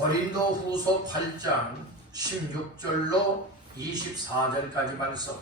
고린도후서 8장 16절로 24절까지 말씀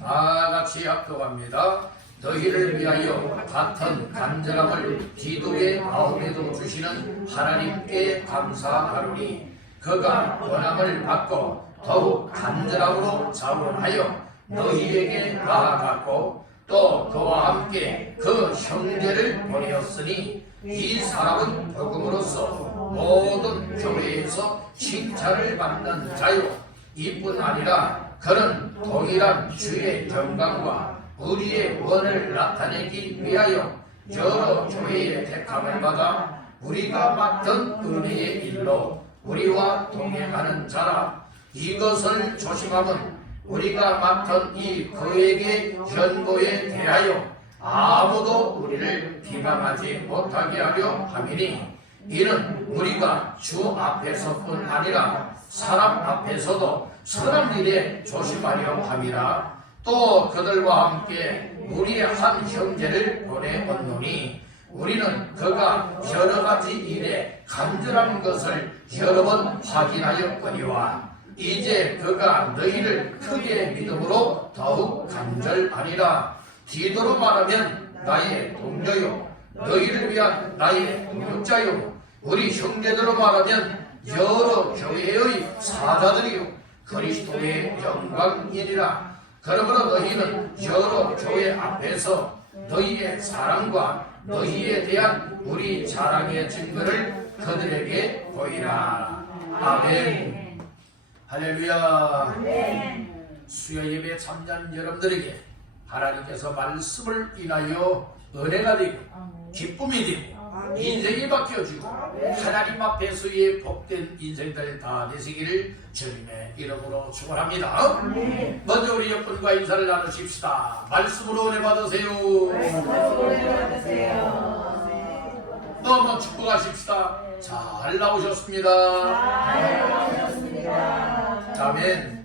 다 같이 합독합니다. 너희를 위하여 같은 간절함을 기도의 마음에도 주시는 하나님께 감사하노니 그가 권함을 받고 더욱 간절함으로 자원하여 너희에게 나아갔고 또 그와 함께 그 형제를 보내었으니 이 사람은 복음으로써 모든 교회에서 칭찬을 받는 자요 이뿐 아니라 그는 동일한 주의 영광과 우리의 원을 나타내기 위하여 여러 교회의 택함을 받아 우리가 맡은 은혜의 일로 우리와 동행하는 자라. 이것을 조심함은 우리가 맡은 이 그에게 연고에 대하여 아무도 우리를 비방하지 못하게 하려 함이니 이는 우리가 주 앞에서뿐 아니라 사람 앞에서도 선한 일에 조심하려 함이라. 또 그들과 함께 우리의 한 형제를 보내었노니 우리는 그가 여러 가지 일에 간절한 것을 여러 번 확인하였거니와 이제 그가 너희를 크게 믿음으로 더욱 간절하니라. 디도로 말하면 나의 동료요 너희를 위한 나의 동역자요 우리 형제들로 말하면 여러 교회의 사자들이요 그리스도의 영광이니라. 그러므로 너희는 여러 교회 앞에서 너희의 사랑과 너희에 대한 우리 자랑의 증거를 그들에게 보이라. 아멘. 할렐루야. 아멘. 수요 예배 참여한 여러분들에게 하나님께서 말씀을 인하여 은혜가 되고 기쁨이 되고 인생이 바뀌어지고 하나님 앞에서의 복된 인생들 다 되시기를 주님의 이름으로 축원합니다. 먼저 우리 옆분과 인사를 나누십시다. 말씀으로 은혜 받으세요. 또 한번 축복하십시다. 잘 나오셨습니다. 아멘.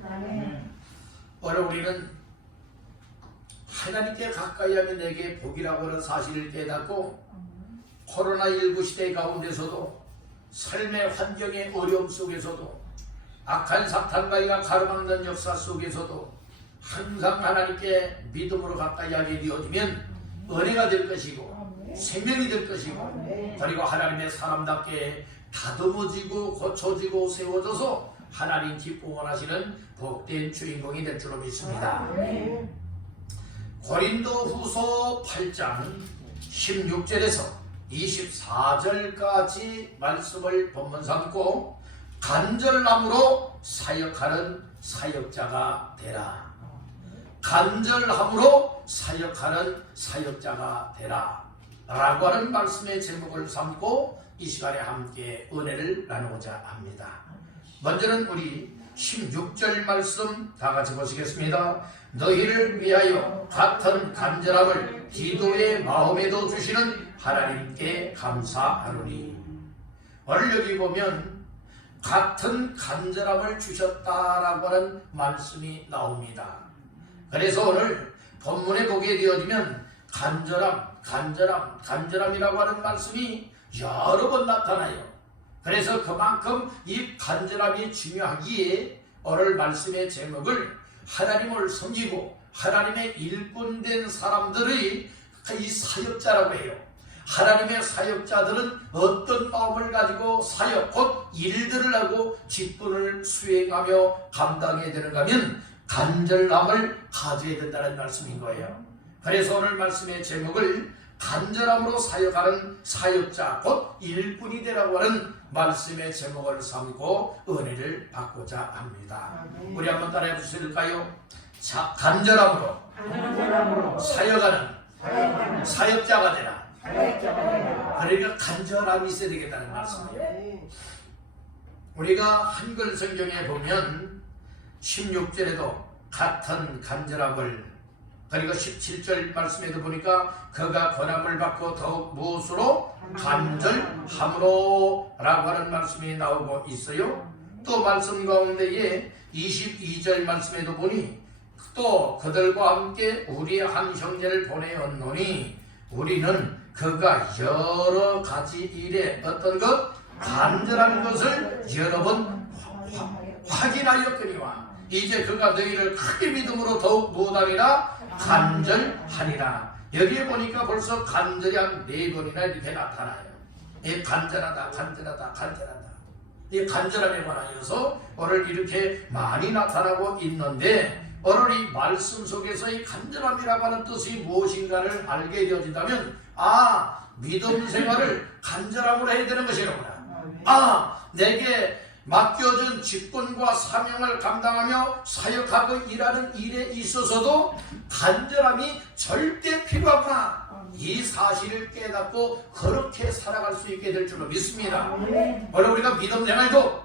오늘 우리는 하나님께 가까이 하면 내게 복이라고 하는 사실을 깨닫고 코로나19 시대 가운데서도 삶의 환경의 어려움 속에서도 악한 사탄과의 가로막는 역사 속에서도 항상 하나님께 믿음으로 가까이 하게 되어지면 은혜가 될 것이고 생명이 될 것이고 그리고 하나님의 사람답게 다듬어지고 고쳐지고 세워져서 하나님 기뻐 원하시는 복된 주인공이 될 줄로 믿습니다. 고린도후서 8장 16절에서 24절까지 말씀을 본문 삼고 간절함으로 사역하는 사역자가 되라. 간절함으로 사역하는 사역자가 되라 라고 하는 말씀의 제목을 삼고 이 시간에 함께 은혜를 나누고자 합니다. 먼저는 우리 16절 말씀 다 같이 보시겠습니다. 너희를 위하여 같은 간절함을 기도의 마음에도 주시는 하나님께 감사하노니. 오늘 여기 보면 같은 간절함을 주셨다라고 하는 말씀이 나옵니다. 그래서 오늘 본문에 보게 되어지면 간절함이라고 하는 말씀이 여러 번 나타나요. 그래서 그만큼 이 간절함이 중요하기에 오늘 말씀의 제목을 하나님을 섬기고 하나님의 일꾼된 사람들의 이 사역자라고 해요. 하나님의 사역자들은 어떤 마음을 가지고 사역 곧 일들을 하고 직분을 수행하며 감당해야 되는가 하면 간절함을 가져야 된다는 말씀인 거예요. 그래서 오늘 말씀의 제목을 간절함으로 사역하는 사역자 곧 일꾼이 되라고 하는 말씀의 제목을 삼고 은혜를 받고자 합니다. 우리 한번 따라해 주실까요? 자, 간절함으로 사역하는 사역자가 되라. 그러니까 간절함이 있어야 되겠다는 말씀이에요. 우리가 한글 성경에 보면 16절에도 같은 간절함을 그리고 17절 말씀에도 보니까 그가 권함을 받고 더욱 무엇으로 간절함으로 라고 하는 말씀이 나오고 있어요. 또 말씀 가운데에 22절 말씀에도 보니 또 그들과 함께 우리의 한 형제를 보내었노니 우리는 그가 여러 가지 일에 어떤 것 간절한 것을 여러 번 확인하였거니와 이제 그가 너희를 크게 믿음으로 더욱 무엇하리라 간절하니라. 여기에 보니까 벌써 간절히 한 4번이나 이렇게 나타나요. 이 간절하다 간절하다 간절하다. 이 간절함에 관하여서 오늘 이렇게 많이 나타나고 있는데 오늘 이 말씀 속에서 이 간절함이라고 하는 뜻이 무엇인가를 알게 되어진다면 믿음 생활을 간절함으로 해야 되는 것이로구나. 내게 맡겨준 직분과 사명을 감당하며 사역하고 일하는 일에 있어서도 간절함이 절대 필요하구나. 이 사실을 깨닫고 그렇게 살아갈 수 있게 될 줄로 믿습니다. 오늘 우리가 믿음 생활도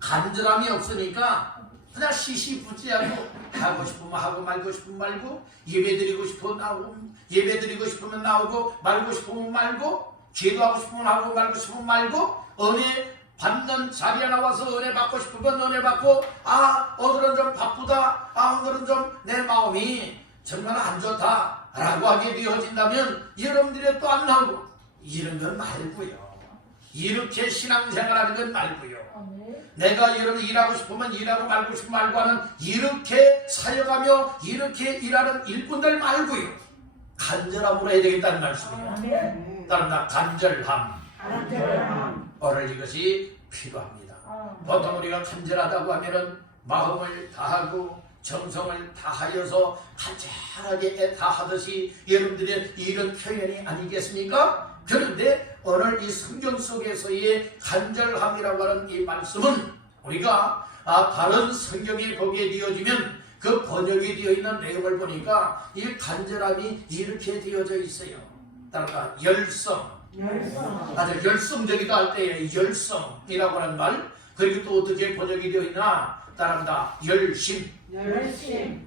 간절함이 없으니까 그냥 시시부지하고 하고 싶으면 하고 말고 싶으면 말고 예배드리고 싶으면 나오고 예배드리고 싶으면 나오고 말고 싶으면 말고 기도하고 싶으면 하고 말고 싶으면 말고 은혜 받는 자리에 나와서 은혜 받고 싶으면 은혜 받고 오늘은 좀 바쁘다 오늘은 좀 내 마음이 정말 안 좋다 라고 하게 되어진다면 여러분들이 또 안 나오고 이런 건 말고요. 이렇게 신앙생활하는 건 말고요. 내가 여러분 일하고 싶으면 일하고 말고 싶으면 말고 하는 이렇게 사역하며 이렇게 일하는 일꾼들 말고요. 간절함으로 해야 되겠다는 말씀이에요. 따른다 간절함. 오늘 이것이 필요합니다. 보통 우리가 간절하다고 하면은 마음을 다하고 정성을 다하여서 간절하게 다하듯이 여러분들의 이런 표현이 아니겠습니까? 그런데 오늘 이 성경 속에서의 간절함이라고 하는 이 말씀은 우리가 다른 성경이 보게 되어지면 그 번역이 되어 있는 내용을 보니까 이 간절함이 이렇게 되어져 있어요. 따라가 열성. 아주 열성적이다 할 때의 열성이라고 하는 말. 그리고 또 어떻게 번역이 되어 있나? 따라합니다. 열심.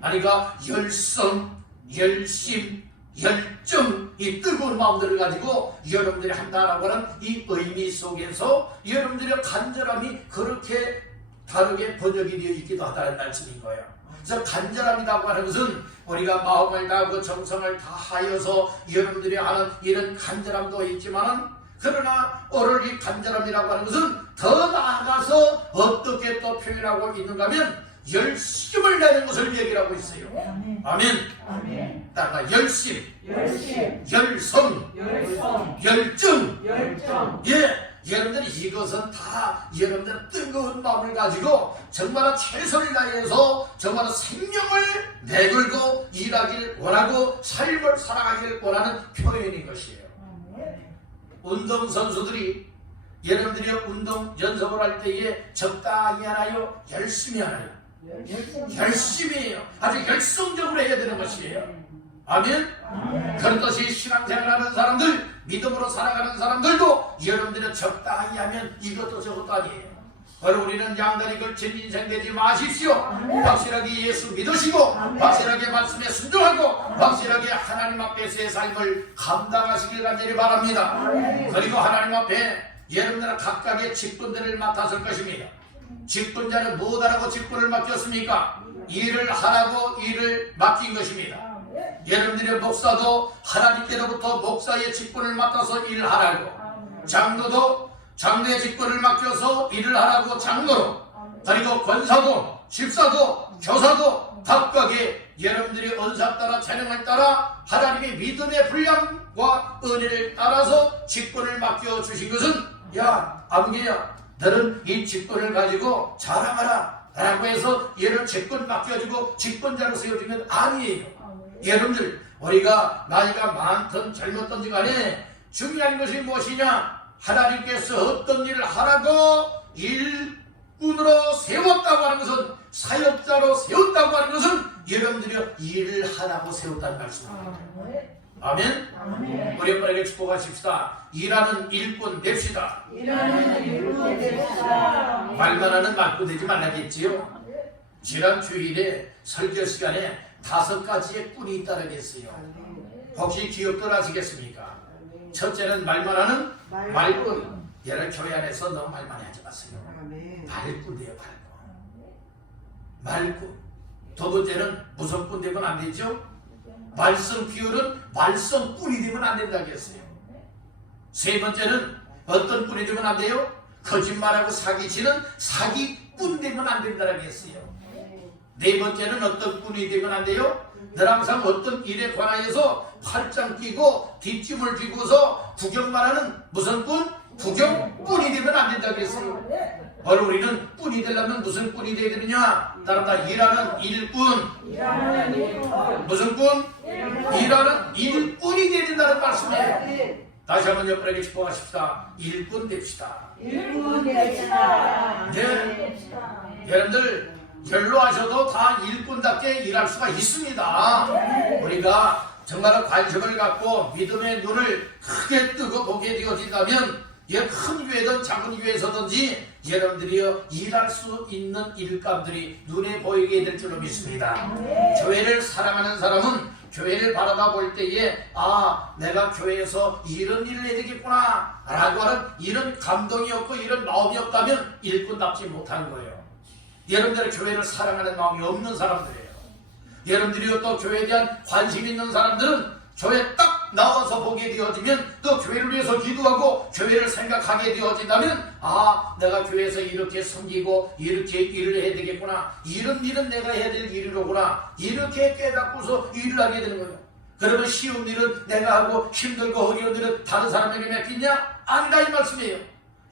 그러니까 열성, 열심, 열정, 이 뜨거운 마음들을 가지고 여러분들이 한다라고 하는 이 의미 속에서 여러분들의 간절함이 그렇게 다르게 번역이 되어 있기도 하다는 말씀인 거예요. 그래서 간절함이라고 하는 것은 우리가 마음을 다하고 정성을 다하여서 여러분들이 하는 이런 간절함도 있지만 그러나 오늘 이 간절함이라고 하는 것은 더 나아가서 어떻게 또 표현하고 있는가 하면 열심을 내는 것을 얘기하고 있어요. 아멘. 따라가 열심, 열성, 열정. 여러분들이 이것은 다 여러분들 뜨거운 마음을 가지고 정말 최선을 다해서 정말 생명을 내걸고 일하길 원하고 삶을 살아가길 원하는 표현인 것이에요. 운동선수들이 여러분들이 운동 연습을 할 때에 적당히 하나요? 열심히 하나요? 열심히 해요. 아주 열성적으로 해야 되는 것이에요. 아멘? 그렇듯이 신앙생활하는 사람들, 믿음으로 살아가는 사람들도 여러분들은 적당히 하면 이것도 저것도 아니에요. 바로 우리는 양다리 걸친 인생 되지 마십시오. 확실하게 예수 믿으시고 확실하게 말씀에 순종하고 확실하게 하나님 앞에서의 삶을 감당하시길 간절히 바랍니다. 그리고 하나님 앞에 여러분들은 각각의 직분들을 맡았을 것입니다. 직분자는 무엇하라고 직분을 맡겼습니까? 일을 하라고 일을 맡긴 것입니다. 여러분들의 목사도 하나님께로부터 목사의 직분을 맡아서 일을 하라고, 장로도 장로의 직분을 맡겨서 일을 하라고 장로로, 그리고 권사도 집사도 교사도 각각의 여러분들의 은사 따라 재능을 따라 하나님의 믿음의 분량과 은혜를 따라서 직분을 맡겨주신 것은 아무개야 너는 이 직분을 가지고 자랑하라 라고 해서 얘를 직분 맡겨주고 직분자로 세워진 건 아니에요. 여러분들 우리가 나이가 많든 젊었든지 간에 중요한 것이 무엇이냐? 하나님께서 어떤 일을 하라고 일꾼으로 세웠다고 하는 것은, 사역자로 세웠다고 하는 것은 여러분들이 일을 하라고 세웠다는 말씀입니다. 아멘? 우리 빠르게 축복하십시다. 일하는 일꾼 됩시다. 말만 하는 말꾼 되지 말라겠지요. 지난 주일에 설교 시간에 5가지의 꾼이 있다고 했어요. 혹시 기억들 하시겠습니까? 첫째는 말만 하는 말꾼. 얘를 교회 안에서 너무 말 많이 하지 마세요. 말꾼 돼요. 말꾼. 두 번째는 무슨 꾼 되면 안 되죠? 말씀 비율은 말씀꾼이 되면 안 된다고 했어요. 세 번째는 어떤 꾼이 되면 안 돼요? 거짓말하고 사기치는 사기꾼 되면 안 된다라고 했어요. 네 번째는 어떤 꾼이 되면 안 돼요? 늘 항상 어떤 일에 관하여서 팔짱 끼고 뒷짐을 쥐고서 구경만 하는 무슨 꾼? 구경꾼이 되면 안 된다고 했어요. 바로 우리는 꾼이 되려면 무슨 꾼이 되어야 되느냐? 따라다 일하는 일꾼. 무슨 꾼? 일하는 일꾼이 되어야 된다는 말씀이에요. 다시 한번 옆에게 축복하십시다. 일꾼 됩시다. 일꾼 됩시다. 네. 여러분들 연로하셔도 다 일꾼답게 일할 수가 있습니다. 우리가 정말 관심을 갖고 믿음의 눈을 크게 뜨고 보게 되어진다면 큰 교회든 작은 교회에서든지 여러분들이요 일할 수 있는 일감들이 눈에 보이게 될 줄로 믿습니다. 교회를 사랑하는 사람은 교회를 바라다 볼 때에 내가 교회에서 이런 일을 해야 되겠구나 라고 하는 이런 감동이 없고 이런 마음이 없다면 일꾼답지 못한 거예요. 여러분들의 교회를 사랑하는 마음이 없는 사람들이에요. 여러분들이 또 교회에 대한 관심 있는 사람들은 교회에 딱 나와서 보게 되어지면 또 교회를 위해서 기도하고 교회를 생각하게 되어진다면 내가 교회에서 이렇게 섬기고 이렇게 일을 해야 되겠구나, 이런 일은 내가 해야 될 일이로구나, 이렇게 깨닫고서 일을 하게 되는 거예요. 그러면 쉬운 일은 내가 하고 힘들고 어려운 일은 다른 사람에게 맡기냐? 아니다 이 말씀이에요.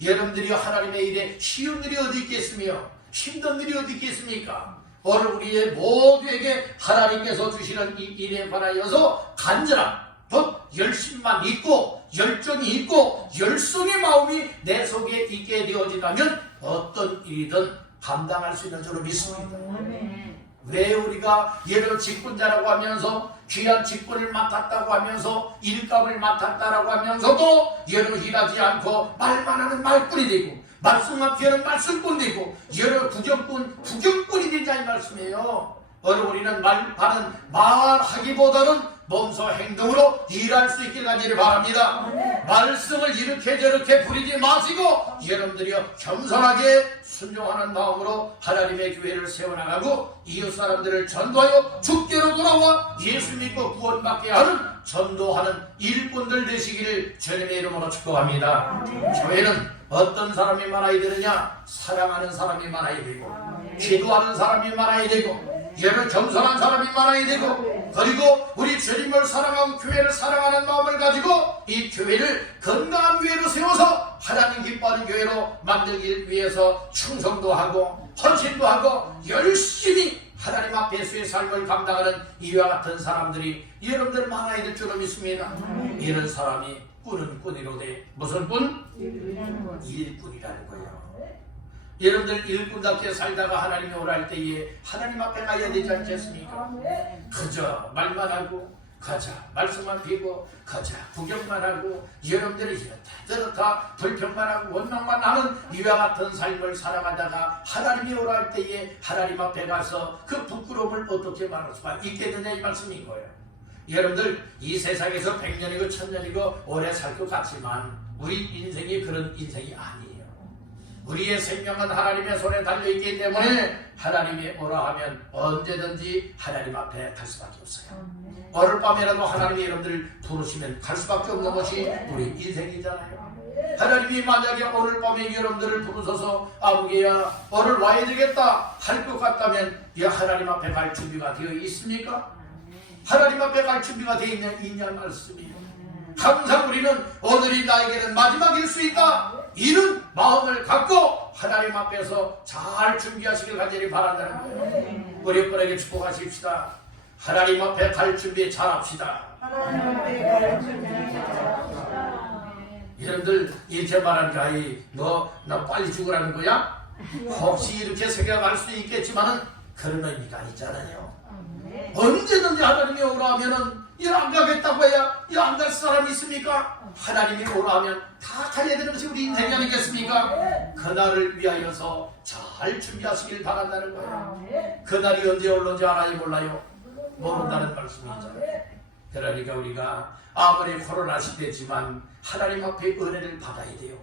여러분들이 하나님의 일에 쉬운 일이 어디 있겠으며 힘든 일이 어디 있겠습니까? 오늘 우리의 모두에게 하나님께서 주시는 이 일에 관하여서 간절함, 곧 열심만 있고 열정이 있고 열성의 마음이 내 속에 있게 되어진다면 어떤 일이든 감당할 수 있는 줄로 믿습니다. 왜 우리가 예를 직분자라고 하면서 귀한 직분을 맡았다고 하면서 일감을 맡았다라고 하면서도 예를 일하지 않고 말만 하는 말꾼이 되고 말씀만 피하는 말씀꾼 되고 여러 구경꾼이 되자 이 말씀이에요. 오늘 우리는 말하기보다는 몸소 행동으로 일할 수 있길 간절히 바랍니다. 말씀을 이렇게 저렇게 부리지 마시고 여러분들이요 겸손하게 순종하는 마음으로 하나님의 교회를 세워나가고 이웃 사람들을 전도하여 주께로 돌아와 예수 믿고 구원받게 하는 전도하는 일꾼들 되시기를 주님의 이름으로 축복합니다. 교회는 어떤 사람이 많아야 되느냐? 사랑하는 사람이 많아야 되고 기도하는 사람이 많아야 되고 예를 겸손한 사람이 많아야 되고 그리고 우리 주님을 사랑하고 교회를 사랑하는 마음을 가지고 이 교회를 건강한 교회로 세워서 하나님 기뻐하는 교회로 만들기 위해서 충성도 하고 헌신도 하고 열심히 하나님 앞에서의 삶을 감당하는 이와 같은 사람들이 여러분들 많아야 될 줄로 믿습니다. 이런 사람이 꾼은 꾼이로 돼. 무슨 꾼? 일꾼이라는 거예요. 여러분들 일꾼답게 살다가 하나님이 오랄 때에 하나님 앞에 가야 되지 않겠습니까? 그저 말만 하고 가자 말씀만 비고 가자 구경만 하고 여러분들이 이렇다 저렇다 불평만 하고 원망만 하는 이와 같은 삶을 살아가다가 하나님이 오랄 때에 하나님 앞에 가서 그 부끄러움을 어떻게 말할 수가 있겠느냐 이 말씀인 거예요. 여러분들 이 세상에서 100년이고 1000년이고 오래 살 것 같지만 우리 인생이 그런 인생이 아니에요. 우리의 생명은 하나님의 손에 달려있기 때문에 하나님이 오라 하면 언제든지 하나님 앞에 갈 수밖에 없어요. 오늘 밤에라도 하나님이 여러분들을 부르시면 갈 수밖에 없는 것이 우리 인생이잖아요. 하나님이 만약에 오늘 밤에 여러분들을 부르셔서 아버지야 오늘 와야 되겠다 할 것 같다면 이 하나님 앞에 갈 준비가 되어 있습니까? 하나님 앞에 갈 준비가 되어 있냐는 말씀이에요. 항상 우리는 오늘이 나에게는 마지막일 수 있다 이런 마음을 갖고 하나님 앞에서 잘 준비하시길 간절히 바란다는 거예요. 우리 분에게 축복하십시다. 하나님 앞에 갈 준비 잘 합시다. 여러분들 이렇게 말하니까 나 빨리 죽으라는 거야? 혹시 이렇게 생각할 수도 있겠지만은 그런 의미가 아니잖아요. 언제든지 하나님이 오라 하면은 일 안 가겠다고 해야 일 안 갈 사람이 있습니까? 하나님이 오라 하면 다 가야 되는 것이 우리 인생이 아니겠습니까? 그날을 위하여서 잘 준비하시길 바란다는 거예요. 그날이 언제 올는지 알아요 몰라요? 모른다는 말씀이잖아요. 그러니까 우리가 아무리 코로나 시대지만 하나님 앞에 은혜를 받아야 돼요.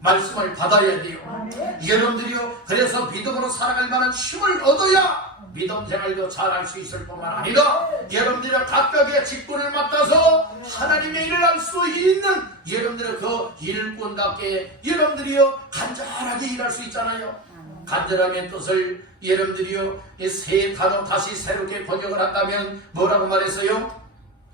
말씀을 받아야 돼요. 여러분들이요 그래서 믿음으로 살아갈 만한 힘을 얻어야 믿음 생활도 잘할 수 있을 뿐만 아니라 여러분들이 각각의 직분을 맡아서 하나님의 일을 할 수 있는 여러분들은 그 일꾼답게 여러분들이요 간절하게 일할 수 있잖아요. 간절함의 뜻을 여러분들이요 이 세 단어 다시 새롭게 번역을 한다면 뭐라고 말했어요?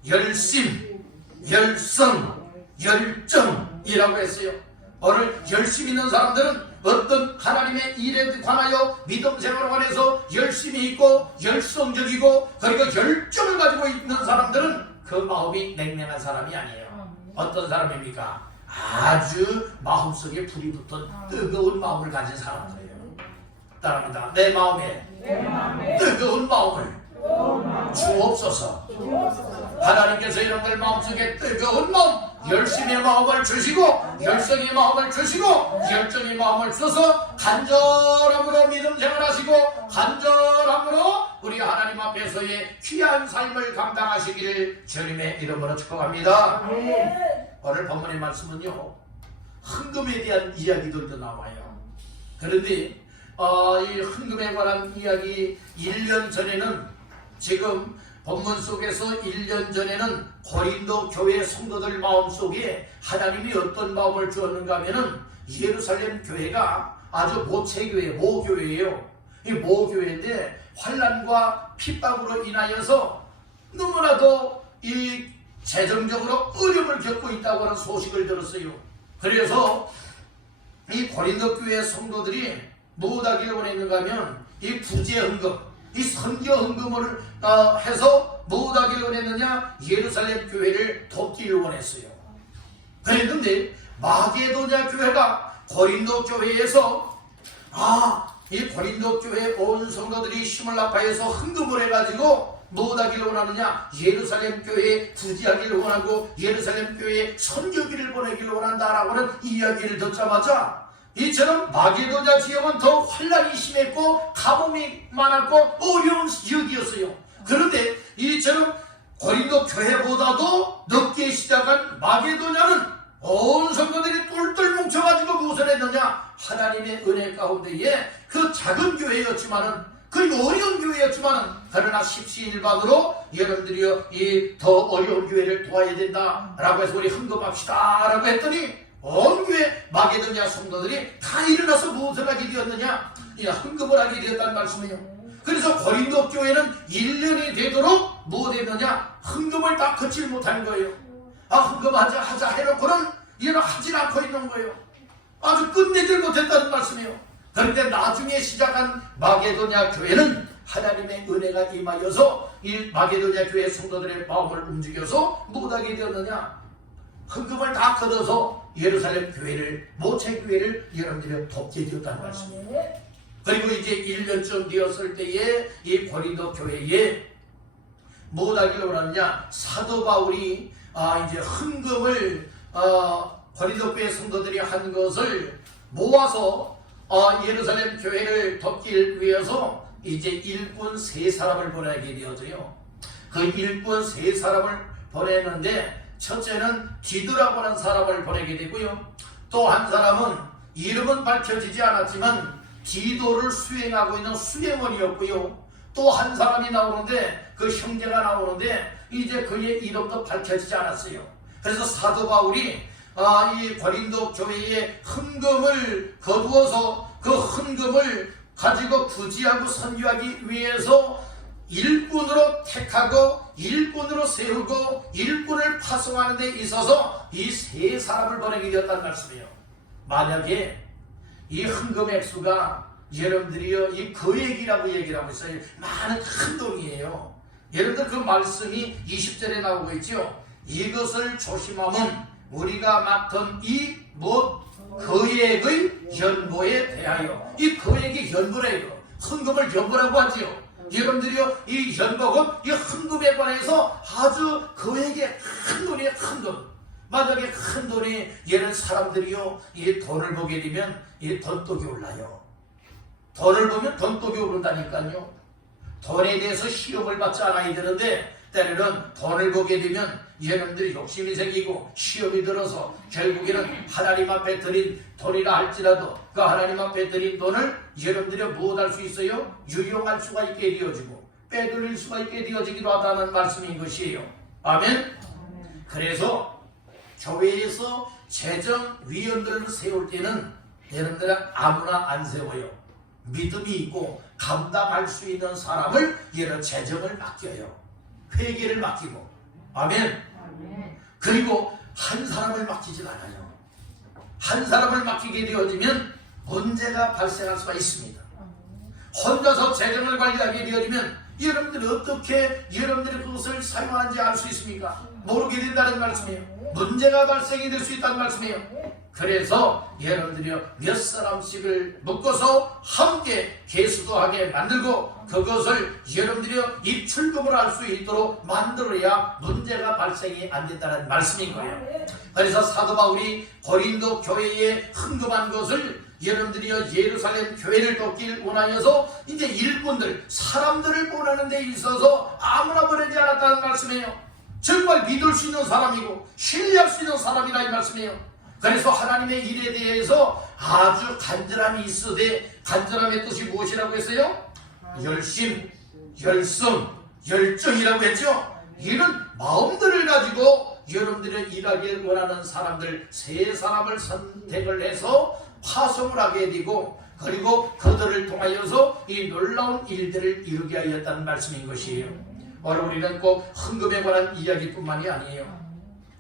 열심, 열성, 열정이라고 했어요. 오늘 열심 있는 사람들은 어떤 하나님의 일에 관하여 믿음 생활을 관해서 열심히 있고 열성적이고 그리고 열정을 가지고 있는 사람들은 그 마음이 냉랭한 사람이 아니에요. 어떤 사람입니까? 아주 마음속에 불이 붙은 뜨거운 마음을 가진 사람들이에요. 따라합니다. 내 마음에 뜨거운 마음을 주옵소서. 하나님께서 여러분들 마음속에 뜨거운 마음, 열심의 마음을 주시고 열성의 마음을 주시고 열정의 마음을 주셔서 간절함으로 믿음 생활하시고 간절함으로 우리 하나님 앞에서의 귀한 삶을 감당하시기를 주님의 이름으로 축복합니다. 오늘 본문의 말씀은요 헌금에 대한 이야기들도 나와요. 그런데 이 헌금에 관한 이야기 1년 전에는 지금 본문 속에서 1년 전에는 고린도 교회 성도들 마음속에 하나님이 어떤 마음을 주었는가 하면은 예루살렘 교회가 아주 모체교회, 모교회예요. 이 모교회인데 환난과 핍박으로 인하여서 너무나도 이 재정적으로 어려움을 겪고 있다고 하는 소식을 들었어요. 그래서 이 고린도 교회 성도들이 무엇하기를 원했는가 하면 이 구제 헌금, 이 선교 헌금을 해서 무엇하기를 원했느냐? 예루살렘 교회를 돕기를 원했어요. 그랬는데 마게도냐 교회가 고린도 교회에서 이 고린도 교회 온 성도들이 힘을 합하여서 헌금을 해가지고 무엇하기를 원하느냐? 예루살렘 교회에 구제하기를 원하고 예루살렘 교회에 선교기를 보내기를 원한다라고 하는 이야기를 듣자마자 이처럼 마게도냐 지역은 더 환란이 심했고 가뭄이 많았고 어려운 지역이었어요. 그런데 이처럼 고린도 교회보다도 늦게 시작한 마게도냐는 온 성도들이 똘똘 뭉쳐가지고 무엇을 했느냐? 하나님의 은혜 가운데에 그 작은 교회였지만은 그리고 어려운 교회였지만은 그러나 십시일반으로 여러분들이요 이 더 어려운 교회를 도와야 된다라고 해서 우리 헌금합시다라고 했더니 온 교회 마게도냐 성도들이 다 일어나서 무엇을 하게 되었느냐? 헌금을 하게 되었다는 말씀이에요. 그래서 고린도 교회는 1년이 되도록 무엇 했느냐? 헌금을 다 거칠 못한 거예요. 헌금하자 해놓고는 이런 하질 않고 있는 거예요. 아주 끝내질 못했다는 말씀이에요. 그런데 나중에 시작한 마게도냐 교회는 하나님의 은혜가 임하여서 이 마게도냐 교회 성도들의 마음을 움직여서 무엇하게 되었느냐? 헌금을 다 걷어서 예루살렘 교회를 모체교회를 여러분들이 돕게 되었다는 말씀이에요. 그리고 이제 1년쯤 되었을 때에 이 고린도 교회에 무엇하기를 원하느냐? 사도 바울이 이제 헌금을 고린도 교회 성도들이 한 것을 모아서 예루살렘 교회를 돕기 위해서 이제 일꾼 3사람을 보내게 되어져요. 그 일꾼 3사람을 보냈는데 첫째는 디도라고 하는 사람을 보내게 되고요. 또 한 사람은 이름은 밝혀지지 않았지만 디도를 수행하고 있는 수행원이었고요. 또 한 사람이 나오는데 그 형제가 나오는데 이제 그의 이름도 밝혀지지 않았어요. 그래서 사도 바울이 이 고린도 교회에 헌금을 거두어서 그 헌금을 가지고 구제하고 선교하기 위해서 일꾼으로 택하고 일꾼으로 세우고 일꾼을 파송하는 데 있어서 이 3사람을 보내게 되었다는 말씀이에요. 만약에 이 헌금 액수가 여러분들이요 이 거액이라고 얘기를 하고 있어요. 많은 큰 돈이에요. 여러분들 그 말씀이 20절에 나오고 있죠. 이것을 조심하면 우리가 맡은 이 거액의 연보에 대하여, 이 거액이 연보래요. 헌금을 연보라고 하지요. 여러분들이요 이 연복은 이 헌금에 관해서 아주 거액의 큰 돈이에요. 큰 돈. 만약에 큰 돈이 예를 사람들이요 이 돈을 보게 되면 이 돈독이 올라요. 돈을 보면 돈독이 오른다니까요. 돈에 대해서 시험을 받지 않아야 되는데 때로는 돈을 보게 되면 여러분들이 욕심이 생기고 시험이 들어서 결국에는 하나님 앞에 드린 돈이라 할지라도 그 하나님 앞에 드린 돈을 여러분들이 무엇할 수 있어요? 유용할 수가 있게 되어지고 빼돌릴 수가 있게 되어지기도 하다는 말씀인 것이에요. 아멘. 그래서 교회에서 재정위원들을 세울 때는 여러분들은 아무나 안 세워요. 믿음이 있고 감당할 수 있는 사람을 여러 재정을 맡겨요. 회계를 맡기고. 아멘. 그리고 한 사람을 맡기지 않아요. 한 사람을 맡기게 되어지면 문제가 발생할 수가 있습니다. 혼자서 재정을 관리하게 되어지면 여러분들이 어떻게 여러분들이 그것을 사용하는지 알 수 있습니까? 모르게 된다는 말씀이에요. 문제가 발생이 될 수 있다는 말씀이에요. 그래서 여러분들이 몇 사람씩을 묶어서 함께 개수도하게 만들고 그것을 여러분들이 입출금을 할 수 있도록 만들어야 문제가 발생이 안 된다는 말씀인 거예요. 그래서 사도 바울이 고린도 교회에 헌금한 것을 여러분들이 예루살렘 교회를 돕길 원하여서 이제 일꾼들 사람들을 보내는 데 있어서 아무나 보내지 않았다는 말씀이에요. 정말 믿을 수 있는 사람이고 신뢰할 수 있는 사람이라 이 말씀이에요. 그래서 하나님의 일에 대해서 아주 간절함이 있으되 간절함의 뜻이 무엇이라고 했어요? 열심, 열성, 열정이라고 했죠. 이런 마음들을 가지고 여러분들이 일하길 원하는 사람들 세 사람을 선택을 해서 파송을 하게 되고 그리고 그들을 통하여서 이 놀라운 일들을 이루게 하였다는 말씀인 것이에요. 오늘 우리는 꼭 헌금에 관한 이야기뿐만이 아니에요.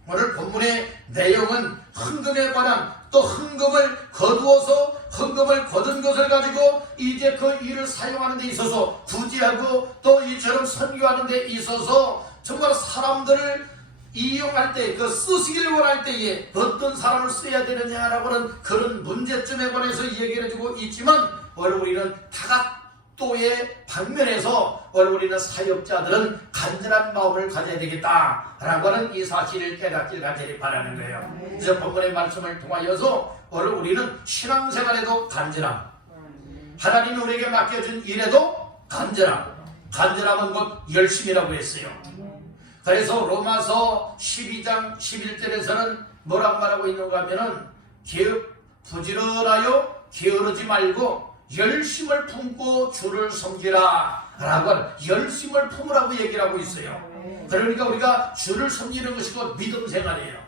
오늘 본문의 내용은 헌금에 관한 또 헌금을 거두어서 헌금을 거둔 것을 가지고 이제 그 일을 사용하는 데 있어서 구제하고 또 이처럼 선교하는 데 있어서 정말 사람들을 이용할 때 그 쓰시기를 원할 때에 어떤 사람을 써야 되느냐라고 하는 그런 문제점에 관해서 얘기를 해주고 있지만 오늘 우리는 다각도의 방면에서 오늘 우리는 사역자들은 간절한 마음을 가져야 되겠다라고 하는 이 사실을 깨닫길 간절히 바라는 거예요. 그래서 본문의 말씀을 통하여서 오늘 우리는 신앙생활에도 간절함, 하나님이 우리에게 맡겨준 일에도 간절함은 곧 열심이라고 했어요. 그래서 로마서 12장 11절에서는 뭐라고 말하고 있는가 하면은 부지런하여 게으르지 말고 열심을 품고 주를 섬기라 라고 하는 열심을 품으라고 얘기를 하고 있어요. 그러니까 우리가 주를 섬기는 것이 곧 믿음 생활이에요.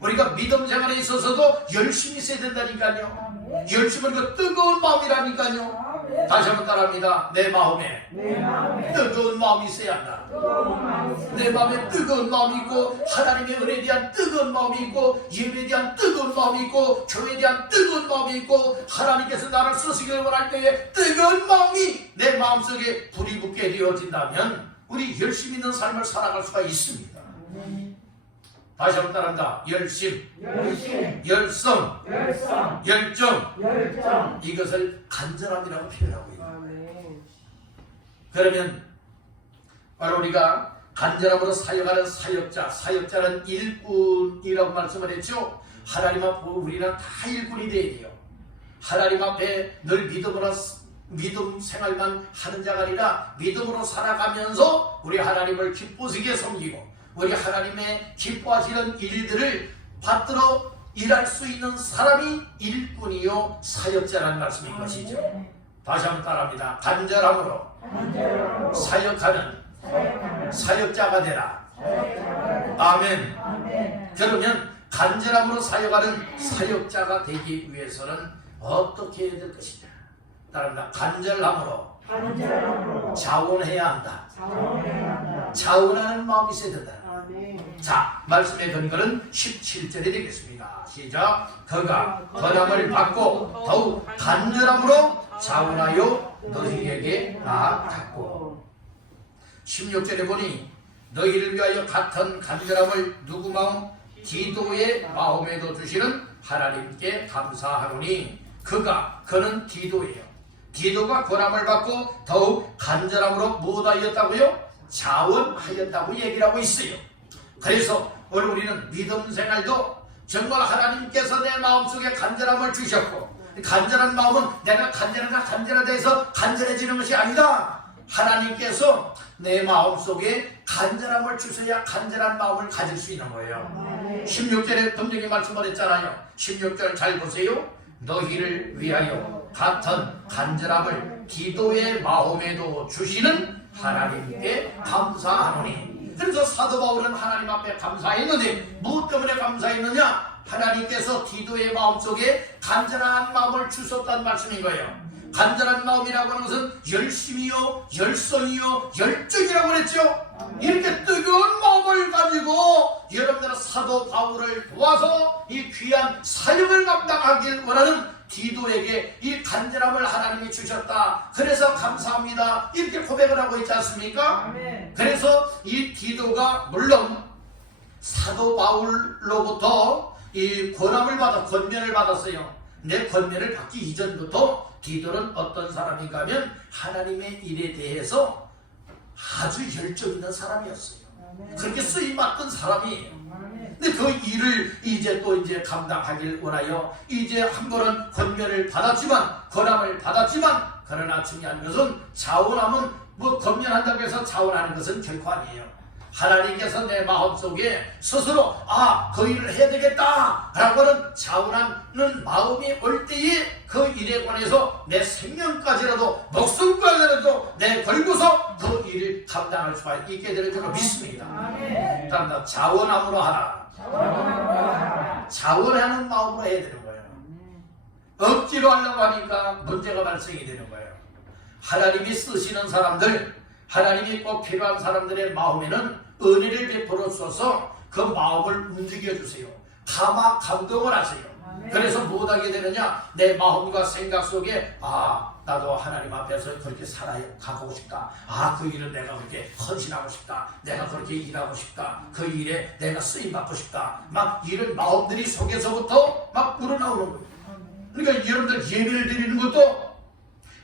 우리가 믿음 생활에 있어서도 열심히 있어야 된다니까요. 열심은 그 뜨거운 마음이라니까요. 다시 한번 따라합니다. 내 마음에 뜨거운 마음이 있어야 한다. 내 마음에 뜨거운 마음이 있고 하나님의 은혜에 대한 뜨거운 마음이 있고 예배에 대한 뜨거운 마음이 있고 교회에 대한 뜨거운 마음이 있고 하나님께서 나를 쓰시기를 원할 때에 뜨거운 마음이 내 마음속에 불이 붙게 되어진다면 우리 열심히 있는 삶을 살아갈 수가 있습니다. 다시 한번 따라한다. 열심, 열성, 열정. 이것을 간절함이라고 표현하고 있는. 그러면 바로 우리가 간절함으로 사역하는 사역자는 일꾼이라고 말씀을 했죠. 하나님 앞에 우리는 다 일꾼이 되어야 돼요. 하나님 앞에 늘 믿음 생활만 하는 자가 아니라 믿음으로 살아가면서 우리 하나님을 기쁘시게 섬기고 우리 하나님의 기뻐하시는 일들을 받들어 일할 수 있는 사람이 일꾼이요 사역자라는 말씀인 것이죠. 다시 한번 따라합니다. 간절함으로 사역하는 사역자가 되라. 아멘. 그러면 간절함으로 사역하는 사역자가 되기 위해서는 어떻게 해야 될 것이냐. 따라합니다. 간절함으로 자원해야 한다. 자원하는 마음이 있어야 된다. 자, 말씀의 근거는 17절이 되겠습니다. 시작. 그가 권함을 받고 더욱 간절함으로 자원하여 너희에게 나아갔고 16절에 보니 너희를 위하여 같은 간절함을 누구 마음? 디도의 마음에도 주시는 하나님께 감사하노니 그는 디도예요. 디도가 권함을 받고 더욱 간절함으로 무엇하였다고요? 자원하였다고 얘기를 하고 있어요. 그래서 오늘 우리는 믿음 생활도 정말 하나님께서 내 마음속에 간절함을 주셨고 간절한 마음은 내가 간절하다 해서 간절해지는 것이 아니다. 하나님께서 내 마음속에 간절함을 주셔야 간절한 마음을 가질 수 있는 거예요. 16절에 분명히 말씀을 했잖아요. 16절 잘 보세요. 너희를 위하여 같은 간절함을 기도의 마음에도 주시는 하나님께 감사하노니 그래서 사도 바울은 하나님 앞에 감사했는데 무엇 때문에 감사했느냐? 하나님께서 디도의 마음속에 간절한 마음을 주셨다는 말씀인 거예요. 간절한 마음이라고 하는 것은 열심이요, 열성이요, 열정이라고 그랬죠. 이렇게 뜨거운 마음을 가지고 여러분들은 사도 바울을 도와서 이 귀한 사역을 감당하길 원하는 디도에게 이 간절함을 하나님이 주셨다. 그래서 감사합니다. 이렇게 고백을 하고 있지 않습니까? 그래서 이 디도가 물론 사도 바울로부터 이 권면을 받았어요. 내 권면을 받기 이전부터 디도는 어떤 사람인가 하면 하나님의 일에 대해서 아주 열정 있는 사람이었어요. 그렇게 쓰임받던 사람이에요. 근데 그 일을 이제 감당하길 원하여 이제 한 번은 권면을 받았지만, 권함을 받았지만, 그러나 중요한 것은 자원함은 권면한다고 해서 자원하는 것은 결코 아니에요. 하나님께서 내 마음속에 스스로 그 일을 해야 되겠다 라고 하는 자원하는 마음이 올 때에 그 일에 관해서 내 생명까지라도 목숨까지라도 내 걸고서 그 일을 감당할 수가 있게 되는 줄로 믿습니다. 다음 자원함으로 하라. 자원하는 마음으로 해야 되는 거예요. 억지로 하려고 하니까 문제가 발생이 되는 거예요. 하나님이 쓰시는 사람들, 하나님이 꼭 필요한 사람들의 마음에는 은혜를 베풀어 주셔서 그 마음을 움직여 주세요. 감동을 하세요. 그래서 무엇하게 되느냐? 내 마음과 생각 속에 나도 하나님 앞에서 그렇게 살아가고 싶다. 그 일을 내가 그렇게 헌신하고 싶다. 내가 그렇게 일하고 싶다. 그 일에 내가 쓰임받고 싶다. 막 이런 마음들이 속에서부터 막 우러나오는 거예요. 그러니까 여러분들 예배를 드리는 것도